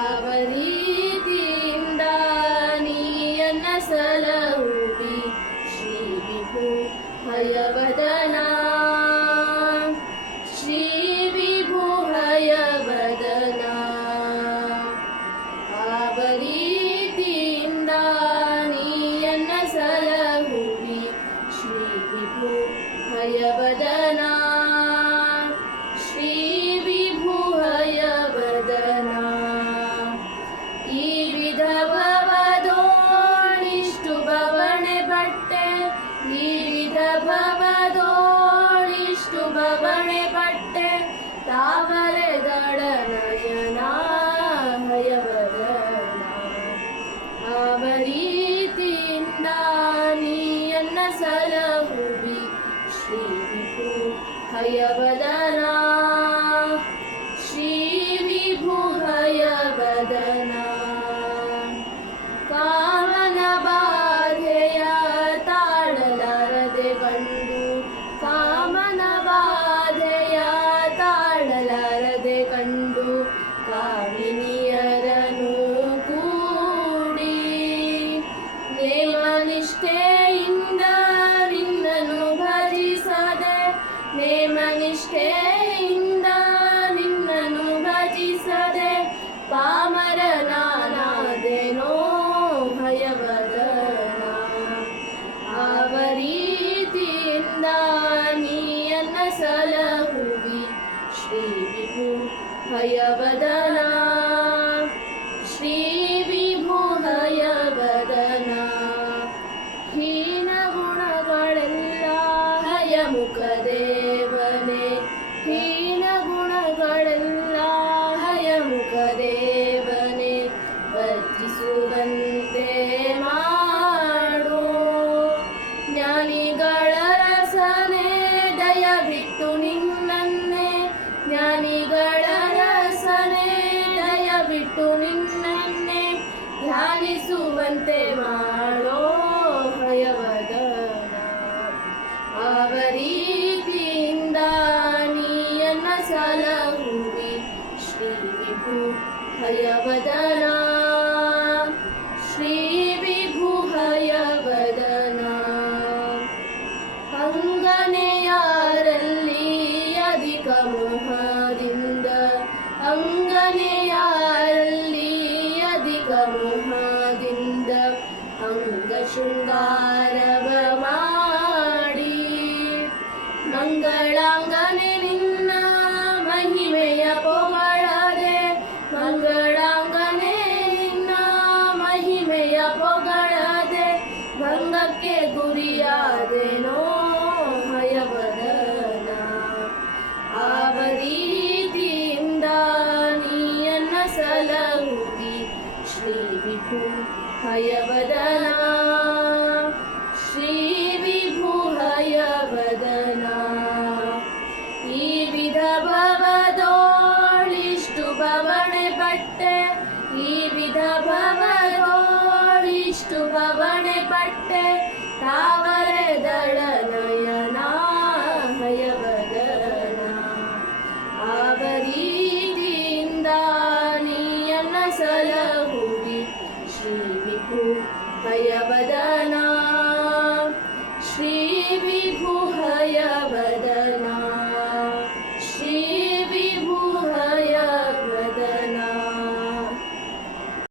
ಆವರೀತಿಯಿಂದ ನೀಯನ್ನ ಸಲಹುವಿ ಶ್ರೀ ವಿಭು ಹಯವದನ ಶ್ರೀ ವಿಭು ಹಯವದನ ಆವರೀತಿಯಿಂದ ನೀಯನ್ನ ಸಲಹುವಿ ಶ್ರೀ ವಿಭು ಹಯವದನ ಶ್ರೀ ವಿಭು ಹಯವದನ ಈ ವಿಧ ಭವದೋಳಿಷ್ಟು ಬವಣೆ ಬಟ್ಟೆ ಈ ವಿಧ ಭವದೋಳಿಷ್ಟು ಬವಣೆ ಬಟ್ಟೆ ತಾವರೆದಳ ನಯನ ಹಯವದನ ಆವರೀತಿಯಿಂದ ನೀಯನ್ನ ಸಲಹುವಿ ಶ್ರೀ ವಿಭು ಹಯವದನ ಶ್ರೀ ವಿಭು ಹಯವದನ ಕಾಮನ ಬಾಧೆಯ ತಾಳಲಾರದೆ ಕಂಡು ಕಾಮನ ಬಾಧೆಯ ತಾಳಲಾರದೆ ಕಂಡು ಕಾಮಿನಿಯರನು ಕೂಡಿ ನೇಮನಿಷ್ಠೆಯಿಂದ ನಿನ್ನನು ಭಜಿಸದೆ ನೇಮನಿಷ್ಠೆಯಿಂದ ನಿನ್ನನು ಭಜಿಸದೆ ಪಾಮರನಾನಾದೆನೋ ಹಯವದನ ಆವರೀತಿಯಿಂದ ನೀಯನ್ನ ಸಲಹುವಿ ಶ್ರೀ ವಿಭು ಹಯವದನ ಶ್ರೀ ವಿಭು ಹಯವದನ ಹೀನ ಗುಣಗಳೆಲ್ಲ ಹಯಮುಖ ದೇವನೇ ಹೀನ ಗುಣಗಳೆಲ್ಲ ಹಯಮುಖ ದೇವನೇ ವರ್ಜಿಸುವಂತೆ ಮಾಡು ಜ್ಞಾನಿಗಳ ರಸನೆ ದಯವಿಟ್ಟು ನಿನ್ನನ್ನೇ ಜ್ಞಾನಿಗಳ ರಸನೆ ದಯವಿಟ್ಟು ನಿನ್ನನ್ನೇ ಧ್ಯಾನಿಸುವಂತೆ ಮಾಡೋ ಹಯವದನ ಆವರೀತಿಯಿಂದ ನೀಯನ್ನ ಸಲಹುವಿ ಶ್ರೀ ವಿಭು ಹಯವದನ ಶ್ರೀ ವಿಭು ಹಯವದನ ಅಂಗನೆಯಾರಲ್ಲಿ ಅಧಿಕ ಮೋಹದಿಂದ ಅಂಗನೆಯಾರಲ್ಲಿ ಅಧಿಕ ಮೋಹದಿಂದ ಅಂಗ ಶೃಂಗಾರವ ಮಾಡಿ ಮಂಗಳಾಂಗನೆ ನಿನ್ನ ಮಹಿಮೆಯ ಪೊಗಳದೆ ಮಂಗಳಾಂಗನೆ ನಿನ್ನ ಮಹಿಮೆಯ ಪೊಗಳದೆ ಭಂಗಕ್ಕೆ ಗುರಿಯಾದೆನೋ ಹಯವದನ ಆವರೀತಿಯಿಂದ ನೀಯನ್ನ ಸಲಹುವಿ ಶ್ರೀ ವಿಭು ಹಯವದನ ಶ್ರೀ ವಿಭು ಹಯವದನ ಈ ವಿಧ ಭವದೋಳಿಷ್ಟು ಬವಣೆ ಬಟ್ಟೆ ಈ ವಿಧ ಭವದೋಳಿಷ್ಟು ಬವಣೆ ಬಟ್ಟೆ ತಾವರೆದಳ ನಯನ ಹಯವದನ ಆವರೀತಿಯಿಂದ ನೀಯನ್ನ ಸಲಹುವಿ ಶ್ರೀ ವಿಭು ಹಯವದನ